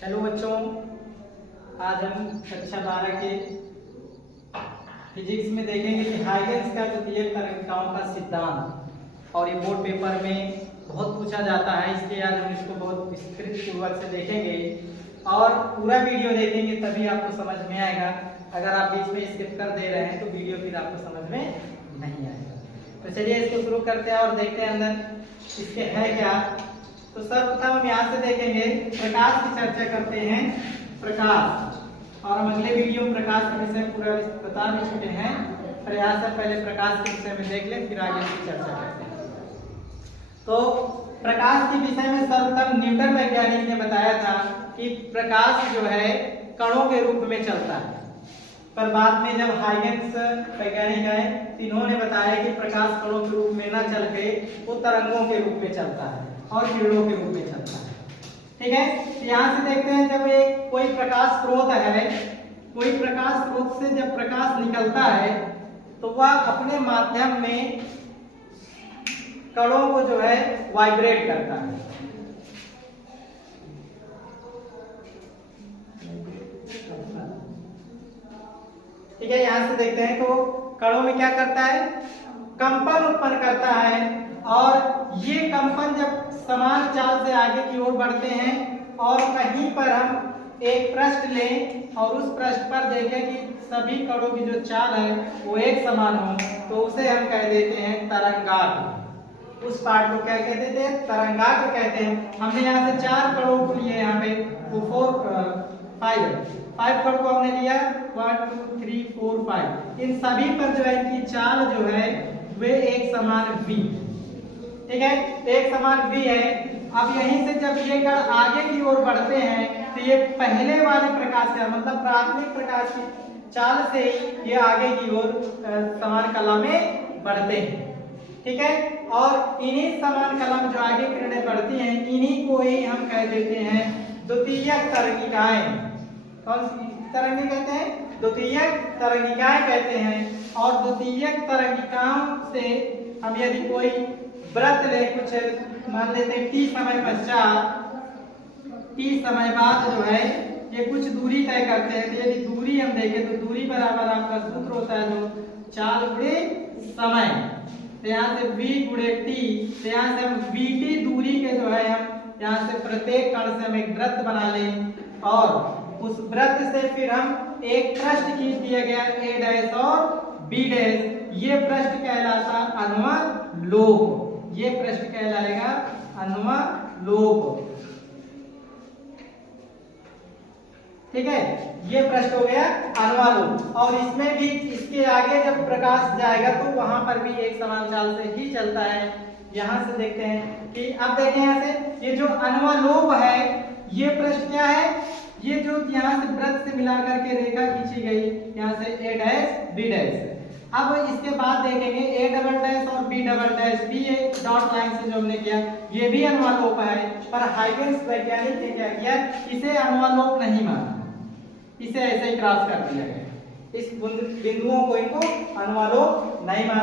Hello बच्चों, आज हम कक्षा 12 के फिजिक्स में देखेंगे कि हाइगन्स का द्वितीयक तरंगिकाओं का सिद्धांत। और ये बोर्ड पेपर में बहुत पूछा जाता है, इसलिए आज हम इसको बहुत विस्तृत पूर्वक से देखेंगे और पूरा वीडियो देखेंगे, तभी आपको समझ में आएगा। अगर आप बीच में स्किप कर दे रहे हैं तो वीडियो फिर आपको समझ में नहीं आएगा। तो चलिए इसको शुरू करते हैं और देखते हैं अंदर इसके है क्या। तो सर्वप्रथम हम यहाँ से देखेंगे, प्रकाश की चर्चा करते हैं। प्रकाश, और हम अगले वीडियो में प्रकाश के विषय पूरा बता भी चुके हैं, पर यहाँ से पहले प्रकाश के विषय में देख लें, फिर आगे की चर्चा करते हैं। तो प्रकाश के विषय में सर्वप्रथम न्यूटन वैज्ञानिक ने बताया था कि प्रकाश जो है कणों के रूप में चलता है, पर बाद में जब हाइगन्स वैज्ञानिक आए तो इन्होंने बताया कि प्रकाश कणों के रूप में न चल के वो तरंगों के रूप में चलता है और किरणों के रूप में चलता है। ठीक है, यहाँ से देखते हैं, जब एक कोई प्रकाश स्रोत है, कोई प्रकाश स्रोत से जब प्रकाश निकलता है तो वह अपने माध्यम में कणों को जो है वाइब्रेट करता है। ठीक है, यहां से देखते हैं तो कणों में क्या करता है, कंपन उत्पन्न करता है। और ये कंपन जब समान चाल से आगे की ओर बढ़ते हैं और कहीं पर हम एक पृष्ठ लें और उस पृष्ठ पर देखें कि सभी कणों की जो चाल है वो एक समान हो, तो उसे हम कह देते हैं तरंगाग्र। उस पार्ट को क्या कह देते हैं, तरंगाग्र कहते हैं। हमने यहाँ से 4 कणों को लिए, यहाँ पे 5 कण को हमने लिया, 1 2 3 4 5। इन सभी पर जो है इनकी चाल जो है वे एक समान v, ठीक है, एक समान v है। अब यहीं से जब ये कण आगे की ओर बढ़ते हैं तो ये पहले वाले प्रकाश का मतलब प्राथमिक प्रकाश की चाल से ये आगे की ओर समान कला में बढ़ते हैं। ठीक है, और इन्हीं समान कला में जो आगे किरणें बढ़ती हैं, इन्हीं को ही हम कह देते हैं द्वितीयक तरंगिकाएं। कौन सी तरंगे कहते हैं, द्वितीयक तरंगिकाएं कहते हैं। और द्वितीयक तरंगिकाओं से हम यदि कोई वृत्त ले, कुछ मान लेते हैं t समय पश्चात, t समय बाद जो है ये कुछ दूरी तय करते हैं। तो यदि दूरी हम देखें तो दूरी बराबर आपका सूत्र होता है जो चाल गुणे समय। तो यहाँ से v गुणे t, तो यहाँ से हम vt दूरी के जो है हम यहाँ से प्रत्येक कण से हम एक वृत्त बना लें और उस वृत्त से फिर हम एक पृष्ठ खींच दिया गया a डैश और b डैश। ये पृष्ठ कहलाता अनुलोम, ये पृष्ठ कहलाएगा अनुलोम। ठीक है, ये पृष्ठ हो गया अनुलोम। और इसमें भी इसके आगे जब प्रकाश जाएगा तो वहां पर भी एक समान चाल से ही चलता है। यहां से देखते हैं कि अब देखें यहाँ से ये जो अनुलोम है, ये पृष्ठ क्या है, ये जो यहाँ से वृत्त से मिलाकर के रेखा खींची गई, यहाँ से a डैश b डैश। अब इसके बाद देखेंगे a डबल डैश और b डबल डैश भी, ये डॉट लाइन से जो हमने किया ये भी अनुलोम है। पर हाइगन्स वैज्ञानिक ने क्या किया, इसे अनुलोम नहीं माना, इसे ऐसे ही क्रॉस कर दिया गया। इस बिंदुओं को इनको अनुलोम नहीं माना।